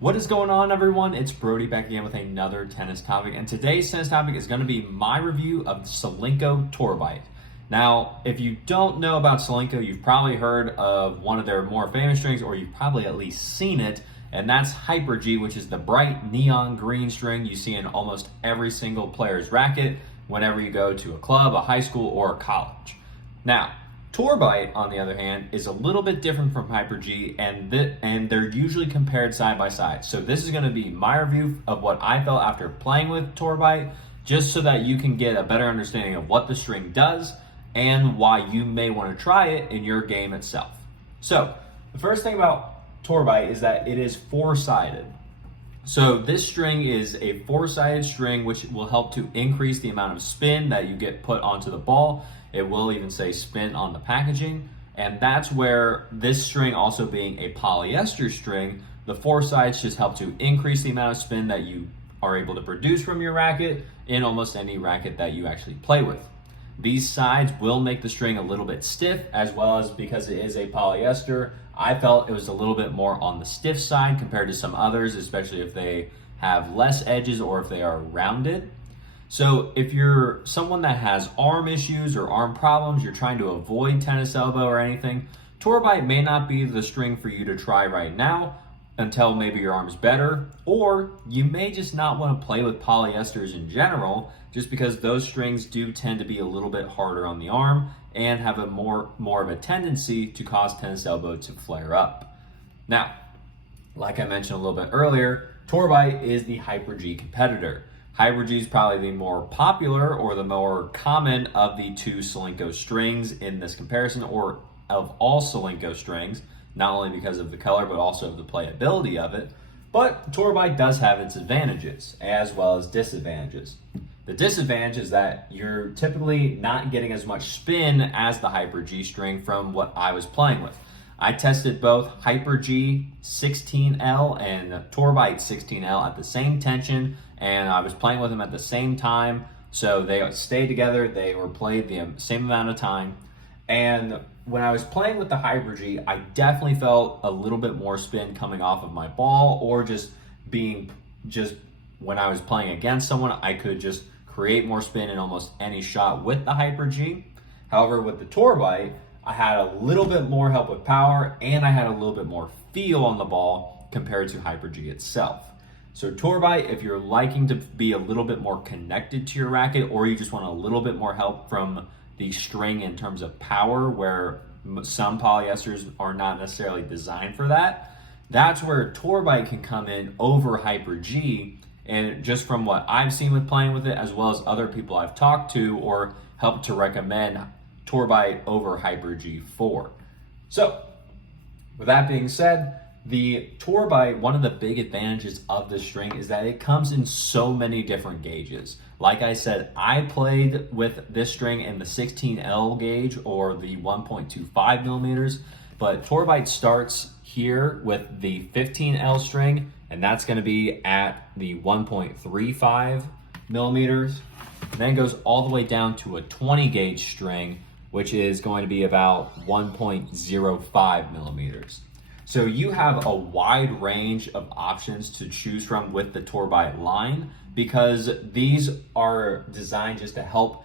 What is going on, everyone? It's Brody back again with another tennis topic, and today's tennis topic is going to be my review of the Solinco Tour Bite. Now, if you don't know about Solinco, you've probably heard of one of their more famous strings, or you've probably at least seen it, and that's Hyper-G, which is the bright neon green string you see in almost every single player's racket whenever you go to a club, a high school, or a college. Now, Tour Bite, on the other hand, is a little bit different from Hyper-G, and they're usually compared side by side. So this is going to be my review of what I felt after playing with Tour Bite, just so that you can get a better understanding of what the string does and why you may want to try it in your game itself. So the first thing about Tour Bite is that it is four-sided. So this string is a four-sided string, which will help to increase the amount of spin that you get put onto the ball. It will even say spin on the packaging. And that's where this string, also being a polyester string, the four sides just help to increase the amount of spin that you are able to produce from your racket in almost any racket that you actually play with. These sides will make the string a little bit stiff, as well as because it is a polyester, I felt it was a little bit more on the stiff side compared to some others, especially if they have less edges or if they are rounded. So if you're someone that has arm issues or arm problems, you're trying to avoid tennis elbow or anything, Tour Bite may not be the string for you to try right now until maybe your arm's better, or you may just not want to play with polyesters in general, just because those strings do tend to be a little bit harder on the arm and have a more of a tendency to cause tennis elbow to flare up. Now, like I mentioned a little bit earlier, Tour Bite is the Hyper-G competitor. Hyper-G is probably the more popular or the more common of the two Solinco strings in this comparison, or of all Solinco strings, not only because of the color but also of the playability of it. But Tour Bite does have its advantages as well as disadvantages. The disadvantage is that you're typically not getting as much spin as the Hyper-G string from what I was playing with. I tested both Hyper-G 16L and Tour Bite 16L at the same tension, and I was playing with them at the same time, so they stayed together. They were played the same amount of time, and when I was playing with the Hyper-G, I definitely felt a little bit more spin coming off of my ball, or just when I was playing against someone, I could just create more spin in almost any shot with the Hyper-G. However, with the Tour Bite, I had a little bit more help with power, and I had a little bit more feel on the ball compared to Hyper-G itself. So Tour Bite, if you're liking to be a little bit more connected to your racket, or you just want a little bit more help from the string in terms of power, where some polyesters are not necessarily designed for that, that's where Tour Bite can come in over Hyper-G. And just from what I've seen with playing with it, as well as other people I've talked to or helped to recommend Tour Bite over Hyper-G for. So, with that being said, the Tour Bite, one of the big advantages of this string is that it comes in so many different gauges. Like I said, I played with this string in the 16L gauge, or the 1.25 millimeters, but Tour Bite starts here with the 15L string, and that's going to be at the 1.35 millimeters. Then goes all the way down to a 20 gauge string, which is going to be about 1.05 millimeters. So you have a wide range of options to choose from with the Tour Bite line, because these are designed just to help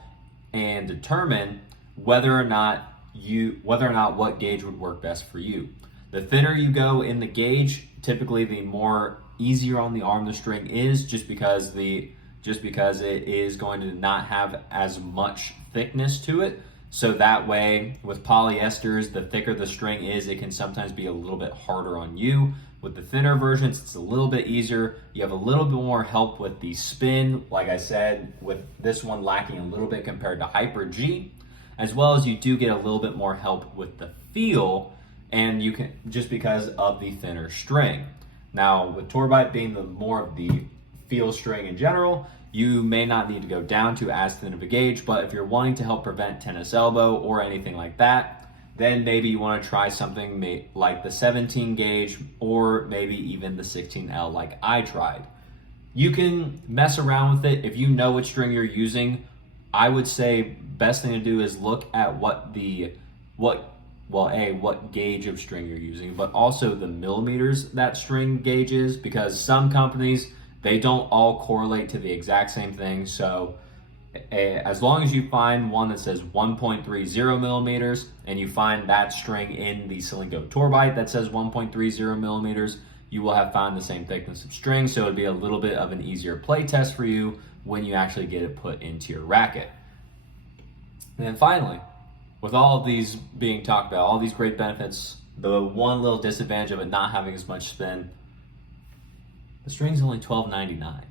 and determine whether or not what gauge would work best for you. The thinner you go in the gauge, typically the more easier on the arm the string is, just because it is going to not have as much thickness to it. So that way, with polyesters, the thicker the string is, it can sometimes be a little bit harder on you. With the thinner versions, it's a little bit easier. You have a little bit more help with the spin, like I said, with this one lacking a little bit compared to Hyper-G, as well as you do get a little bit more help with the feel, and you can, just because of the thinner string. Now, with Tour Bite being the more of the feel string in general, you may not need to go down to as thin of a gauge, but if you're wanting to help prevent tennis elbow or anything like that, then maybe you want to try something like the 17 gauge, or maybe even the 16L like I tried. You can mess around with it. If you know which string you're using, I would say best thing to do is look at what well, what gauge of string you're using, but also the millimeters that string gauges, because some companies, they don't all correlate to the exact same thing. So as long as you find one that says 1.30 millimeters and you find that string in the Solinco Torbite that says 1.30 millimeters, you will have found the same thickness of string. So it'd be a little bit of an easier play test for you when you actually get it put into your racket. And then finally, with all of these being talked about, all these great benefits, the one little disadvantage of it not having as much spin, the string's only $12.99.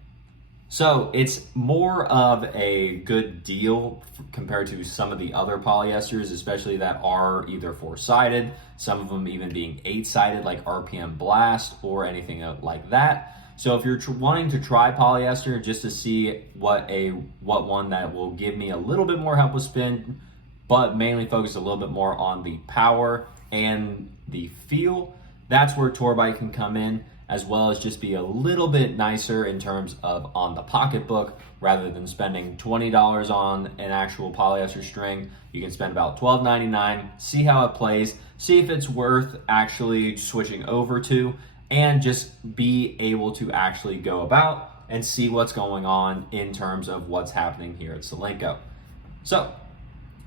So it's more of a good deal compared to some of the other polyesters, especially that are either 4-sided, some of them even being 8-sided like RPM Blast or anything like that. So if you're wanting to try polyester just to see what one that will give me a little bit more help with spin, but mainly focus a little bit more on the power and the feel, that's where Torbite can come in, as well as just be a little bit nicer in terms of on the pocketbook. Rather than spending $20 on an actual polyester string, you can spend about $12.99, see how it plays, see if it's worth actually switching over to, and just be able to actually go about and see what's going on in terms of what's happening here at Solinco. So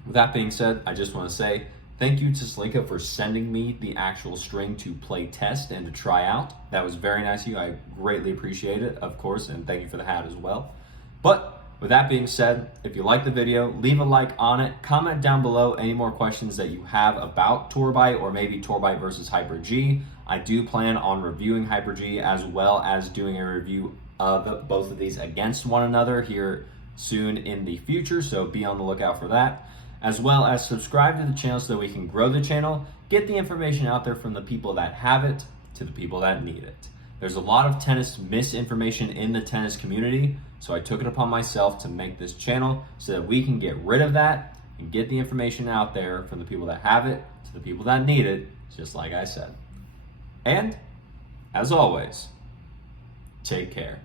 with that being said, I just want to say thank you to Solinco for sending me the actual string to play test and to try out. That was very nice of you. I greatly appreciate it, of course, and thank you for the hat as well. But with that being said, if you liked the video, leave a like on it. Comment down below any more questions that you have about Torbite or maybe Torbite versus Hyper-G. I do plan on reviewing Hyper-G as well as doing a review of both of these against one another here soon in the future, so be on the lookout for that. As well as subscribe to the channel so that we can grow the channel, get the information out there from the people that have it to the people that need it. There's a lot of tennis misinformation in the tennis community, so I took it upon myself to make this channel so that we can get rid of that and get the information out there from the people that have it to the people that need it, just like I said. And, as always, take care.